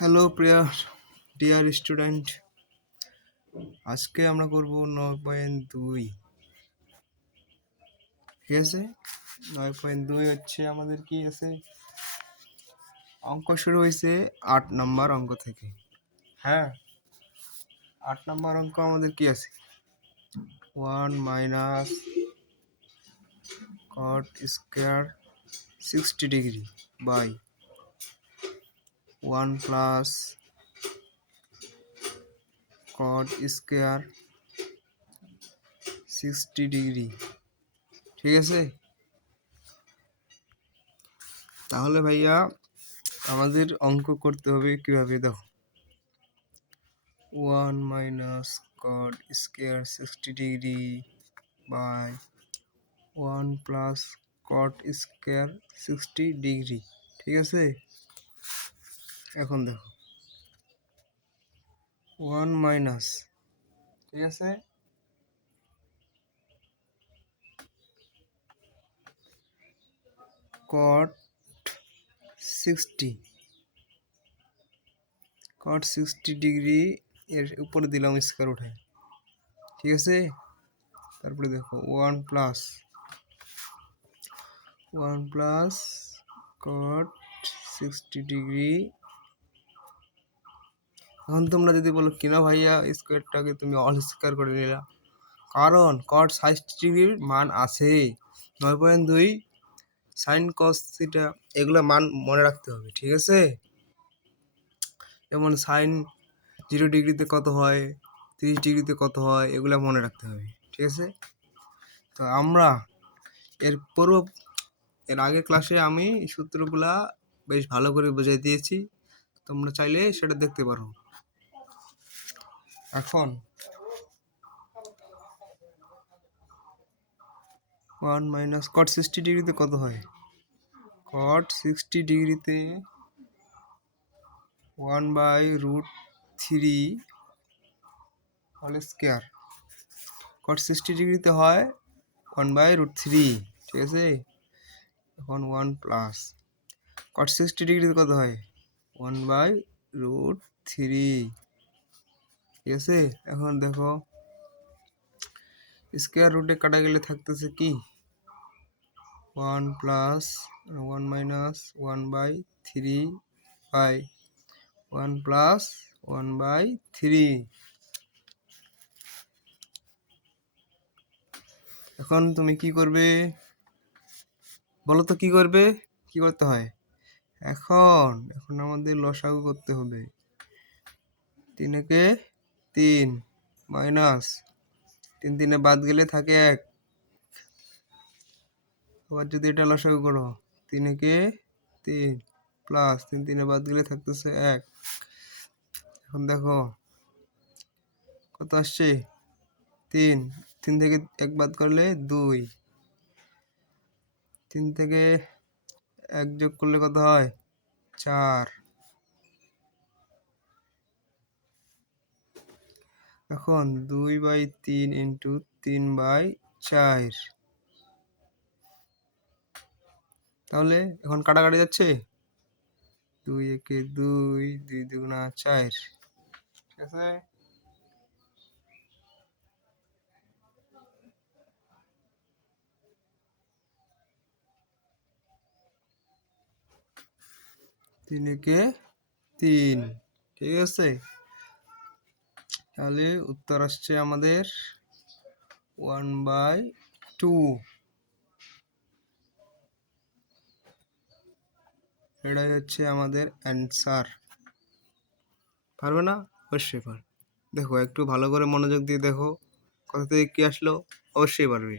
Hello প্রিয় dear student, আজকে আমরা করব 9.2। ঠিক আছে, 9.2 হচ্ছে আমাদের কি আছে, অঙ্ক শুরু হয়েছে 8 নম্বর অঙ্ক থেকে। হ্যাঁ, 8 নম্বর অঙ্ক আমাদের কি আছে, 1 minus cot square 60 degree by 1 plus cot square 60 degree. ঠিক আছে, তাহলে ভাইয়া আমাদের অঙ্ক করতে হবে কিভাবে, দেখো 1 minus cot square 60 degree by 1 plus cot square 60 degree. ঠিক আছে, এখন দেখো 1 মাইনাস, ঠিক আছে, কট 60 ডিগ্রি এর উপরে দিলাম স্কোয়ার উঠাই। ঠিক আছে, তারপরে দেখো 1 প্লাস কট 60 ডিগ্রি। এখন তোমরা যদি বলো কিনা ভাইয়া স্কোয়ারটাকে তুমি অল স্কোয়ার করে নিলা, কারণ কট 60 ডিগ্রির মান আছে 9.2, সাইন কস থিটা এগুলো মান মনে রাখতে হবে। ঠিক আছে, যেমন সাইন 0 ডিগ্রিতে কত হয়, 30 ডিগ্রিতে কত হয়, এগুলো মনে রাখতে হবে। ঠিক আছে, তো আমরা এর আগের ক্লাসে আমি সূত্রগুলা বেশ ভালো করে বুঝিয়ে দিয়েছি, তোমরা চাইলে সেটা দেখতে পারো। এখন 1 মাইনাস কট 60 ডিগ্রিতে কত হয়, কট 60 ডিগ্রিতে 1/√3 হোল স্কোয়ার। কট 60 ডিগ্রিতে হয় 1/√3। ঠিক আছে, এখন 1 প্লাস কট 60 ডিগ্রিতে কত হয় 1/√3। ঠিক আছে, এখন দেখো স্কোয়ার রুটে কাটা গেলে থাকতেছে কি 1 প্লাস 1 মাইনাস 1/3 বাই 1 প্লাস 1/3। এখন তুমি কি করবে বলো তো, কি করবে, কি করতে হয়, এখন আমাদের লসাগু করতে হবে। 3 একে 3 মাইনাস 3 3 বাদ গেলে থাকে 1। আবার যদি এটা লসাগু করো 3 একে 3 প্লাস 3 3 বাদ গেলে থাকতেছে 1। এখন দেখো কত আসছে 3 3 থেকে 1 বাদ করলে 2, 3 থেকে 1 যোগ করলে কত হয় 4। এখন 2/3 ইন্টু 3/4, তাহলে এখন কাটাকাটি যাচ্ছে 2 একে 2 2 দুগুণা 4। ঠিক আছে, তিন একে 3। ঠিক আছে, তাহলে উত্তর আসছে আমাদের 1/2। এটাই হচ্ছে আমাদের অ্যান্সার। পারবে না? অবশ্যই পারবে। দেখো একটু ভালো করে মনোযোগ দিয়ে দেখো, কোথা থেকে কি আসলো, অবশ্যই পারবে।